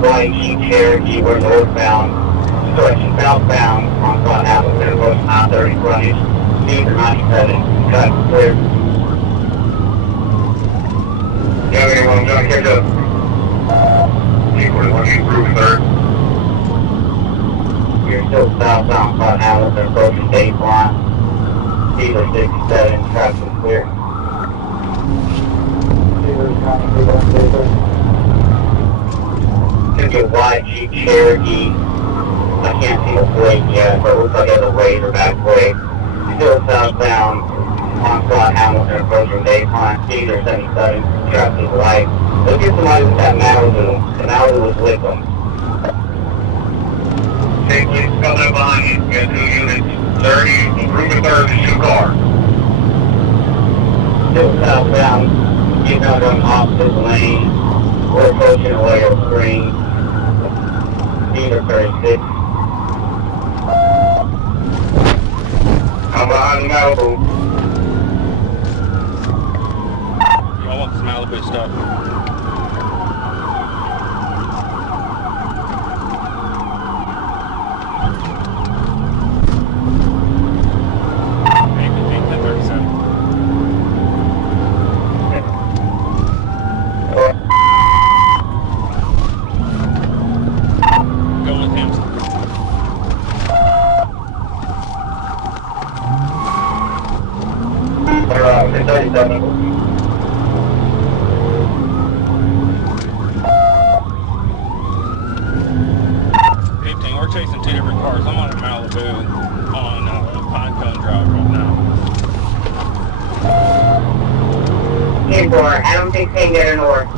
White Jeep Cherokee, we're northbound, direction southbound on Front Hamilton, approaching I-30 frontage, speed to 97, cut clear. Yeah, anyone, I'm trying to catch up. G41, improve, sir. You're still southbound Front Hamilton, approaching baseline, speed of 67, traffic clear. Could be a white Jeep Cherokee. I can't see the plate yet, but it looks like it has a Razorback plate. Still southbound on Front Hamilton, approaching baseline, speed of 77, traffic light. Let's get somebody with that Malibu. The Malibu was with them. Okay, please come up behind you. You got 2 units. 30, improvement 30, 2 cars. Still southbound, getting out on opposite lane. We're approaching Hilaro Springs. Speed of 36. I'm behind the Malibu. Y'all want some Malibu stuff? We're chasing 2 different cars. I'm on a Malibu on Pinecone Drive right now. Hey, boy, Adam 16, get north.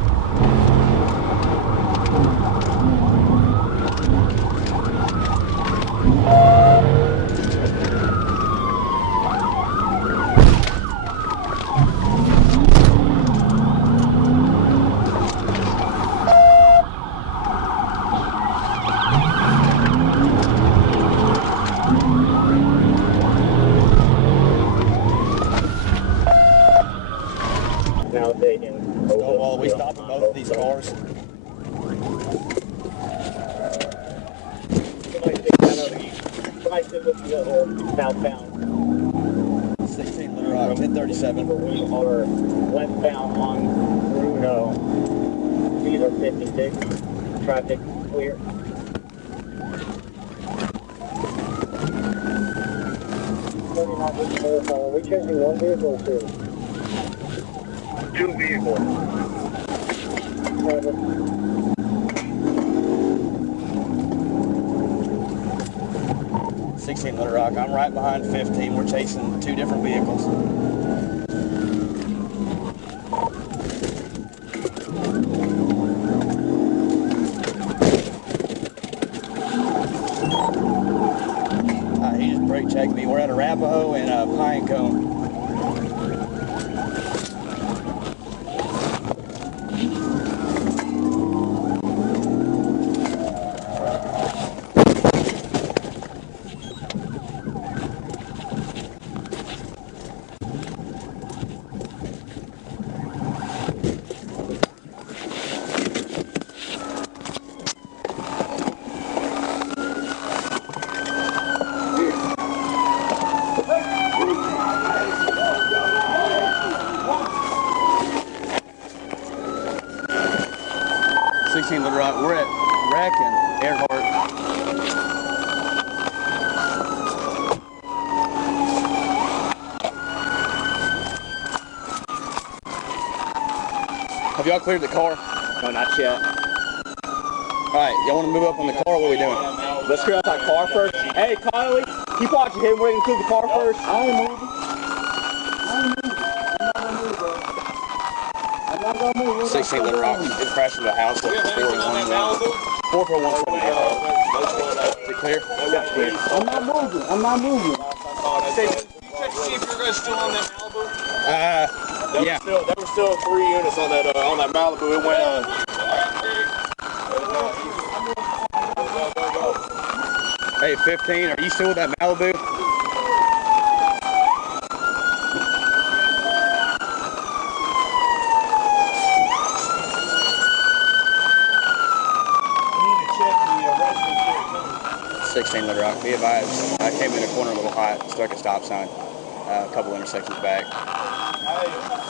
Are we stopping both of these cars? Somebody sit with you southbound. 16 Little Rock, 1037. We are westbound on Bruno. Speed of 56. Traffic clear. Are we changing one vehicle or 2? 2 vehicles. 16 Little Rock, I'm right behind 15. We're chasing 2 different vehicles. He just brake checked me. We're at Arapahoe and Pinecone. Little Rock. We're at Rack and Earhart. Have y'all cleared the car? No, not yet. Alright, y'all want to move up on the car? What are we doing? Let's clear out that car first. Hey, Connolly, keep watching him. We're going to clear the car first. I ain't moving. I'm not gonna move. 16 Little Rock. It crashed into a house at 441. Is it clear? Yeah, clear. I'm not moving. I'm not moving. Say, can you check to see if your guys still on that Malibu? Yeah. There were still 3 units on that Malibu. It went Hey, 15, are you still with that Malibu? 16 Little Rock. Be advised, I came in a corner a little hot, stuck at stop sign, a couple intersections back.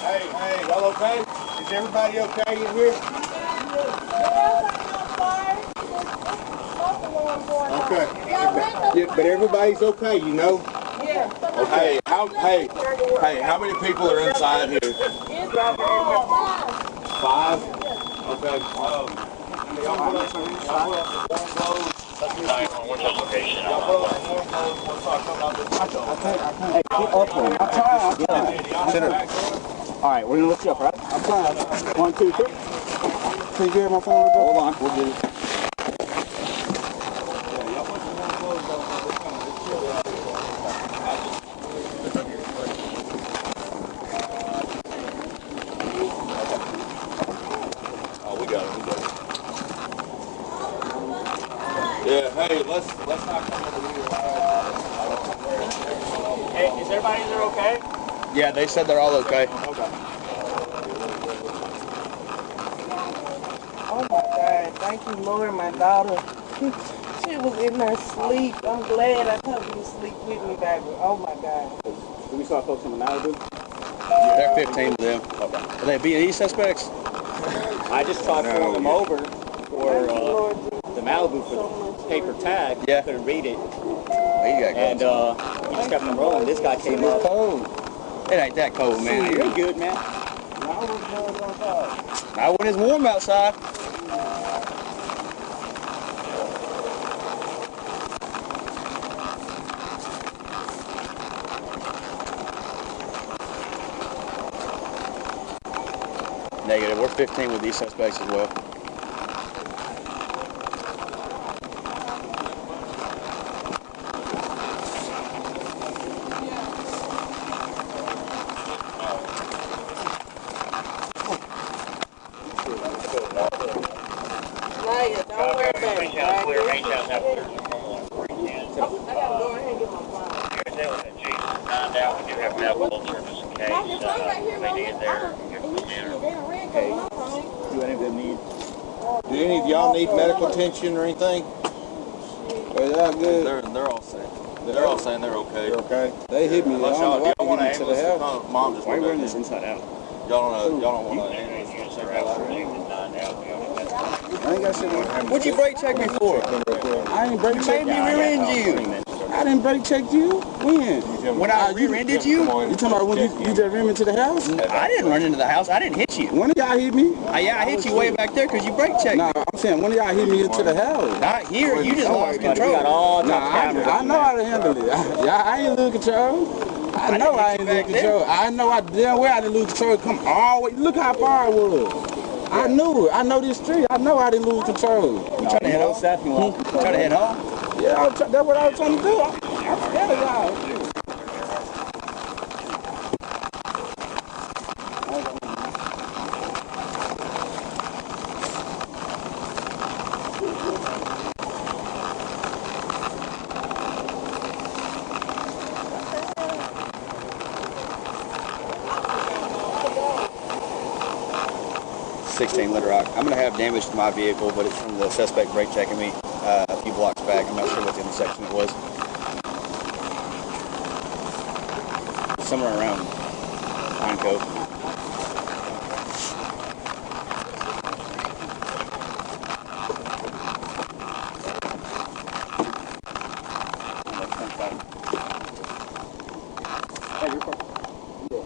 Hey, y'all okay? Is everybody okay in here? Okay. Yeah, but everybody's okay, you know? Yeah. Okay. Hey, how many people are inside here? 5? Okay. Y'all put up some warm clothes. Y'all put up some warm clothes. We'll start coming out this window. Hey, get up on him. I'm trying. Sit her. All right, we're gonna lift you up, right? I'm trying. 1, 2, 3. Can you grab my phone? Hold on, we'll get it. Y'all put some warm clothes on. It's chilly out here. Oh, we got it. Yeah, hey, let's not come over here. Hey, is everybody there okay? Yeah, they said they're all okay. Okay. Oh my God, thank you, Lord, my daughter. She was in her sleep. I'm glad I took you to sleep with me, baby. Oh my God. Do we saw folks on the Malibu? There are 15 of them. Okay. Are they B&E suspects? I just tried pulling them over for Thank you, Lord. the Malibu for the paper tag. Yeah. Couldn't read it. Well, you got And he just kept them rolling. This guy came up. cold. It ain't that cold, man. You're good, man. Not when it's warm outside. Negative. We're 15 with these suspects as well. Naya, don't worry about it. I gotta go ahead and get my phone. Do any of them need? Do any of y'all need medical attention or anything? Is that good? They're all saying. They're all saying they're okay. They're okay. They hit me. Unless y'all want to to the house. Mom just Why are you went wearing back this in. inside out? Y'all don't want to ambulance. I ain't got shit on. What'd you brake check me for? I ain't brake You check. made me rear-end you. I didn't brake check you. When? When I rear-ended you? You talking about when you just ran into the house? I didn't run into the house. I didn't hit you. One of y'all hit me. Yeah, I hit you way back there because you brake checked me. Nah, I'm saying one of y'all hit me into the house. Not here. You just lost We got control. all Nah, I know how to handle it. I ain't lose control. I know I ain't lose control. I know I damn well I didn't lose control. Come all the way. Look how far it was. I knew it. I know this street. I know I didn't lose control. You trying to head home? Trying to head home? Yeah, that's what I was trying to do. I'm scared of y'all. 16 Little Rock. I'm going to have damage to my vehicle, but it's from the suspect brake checking me a few blocks back. I'm not sure what the intersection it was. Somewhere around Pine Cove.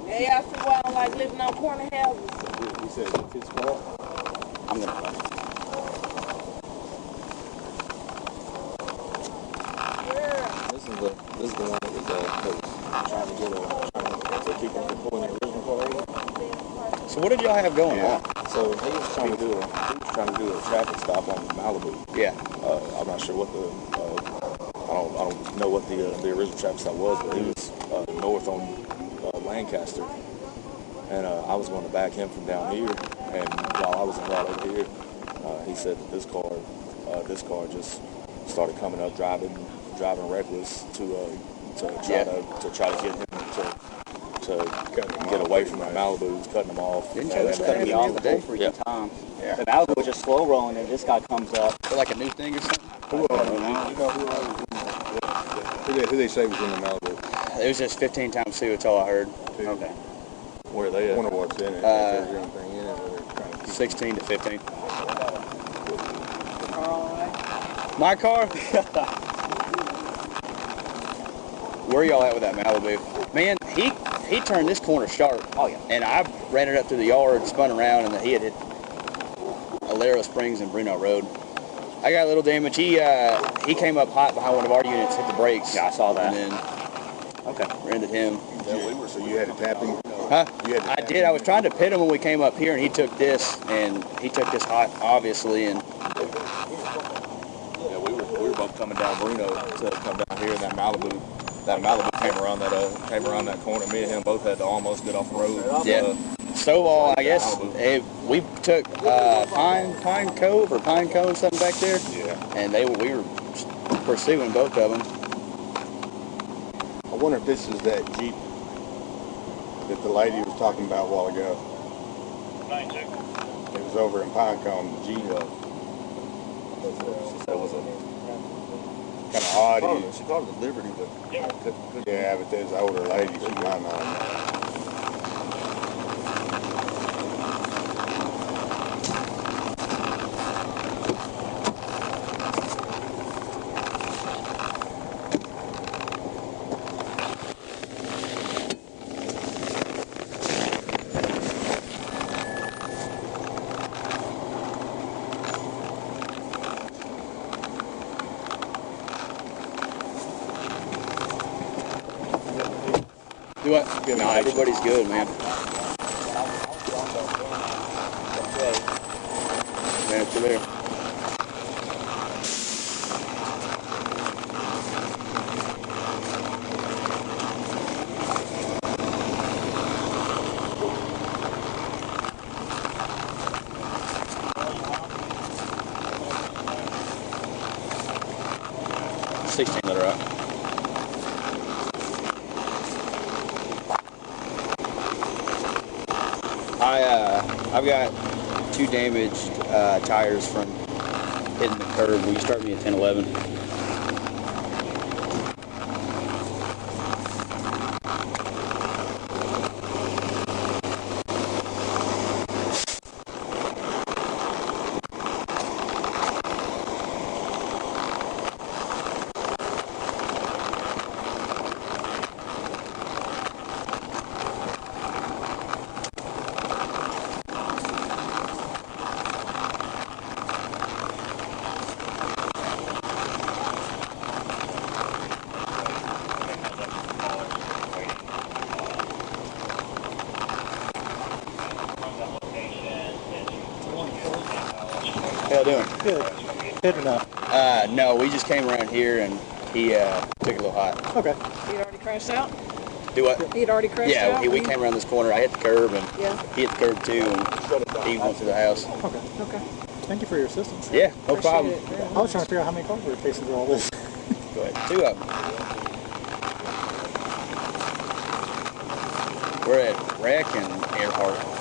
Hey, I see why I don't like living on corner houses. He said it's his fault. I'm going to find it. This is the one that was trying to keep him from pulling the original car over. So what did y'all have going on? So he was trying to do a traffic stop on Malibu. Yeah. I'm not sure what the I don't know what the original traffic stop was, but he was north on Lancaster, and I was going to back him from down here. And while I was right over here, he said that this car just started coming up driving reckless to try to get him to get away from that Malibu. He was cutting them off. Didn't Yeah, that's cutting me off the whole freaking time. Yeah. The Malibu was just slow rolling, and this guy comes up. Feel like a new thing or something? Who they say was in the Malibu? It was just 15 times 2, that's all I heard. Okay. Where are they I at? wonder what's in it. If there's anything in it, or they're trying to keep 16 to 15. All right. My car? Where y'all at with that Malibu? Man, he turned this corner sharp. Oh, yeah. And I ran it up through the yard, spun around, and he had hit Hilaro Springs and Bruno Road. I got a little damage. He came up hot behind one of our units, hit the brakes. Yeah, I saw that. And then Okay. rented him. So you had to tap him? Huh? You had to I tap did. him? I was trying to pit him when we came up here, and he took this hot, obviously, and Yeah, we were both coming down Bruno to come down here, and that Malibu came around that corner. Me and him both had to almost get off the road. yeah. So I guess we took Pine Cove or Pine Cone, something back there. Yeah. And we were pursuing both of them. I wonder if this is that Jeep that the lady was talking about a while ago. It was over in Pinecone, the Jeep. That was Kind of odd. she called it Liberty, but Yeah, but there's an older lady. She might not know. Do what? No, everybody's good, man. Man, it's there. $16 up. I've got 2 damaged tires from hitting the curb. Will you start me at 10-11? How y'all doing? Good. Good enough. No, we just came around here and he took it a little hot. Okay. He'd already crashed out? Do what? He'd already crashed Yeah, out? we came around this corner. I hit the curb and Yeah. he hit the curb too, and he went through the house. Okay. Okay. Thank you for your assistance. Yeah, no Appreciate problem. it very I was much. trying to figure out how many cars were chasing through all this. Go ahead. 2 of them. We're at Wreck and Earhart.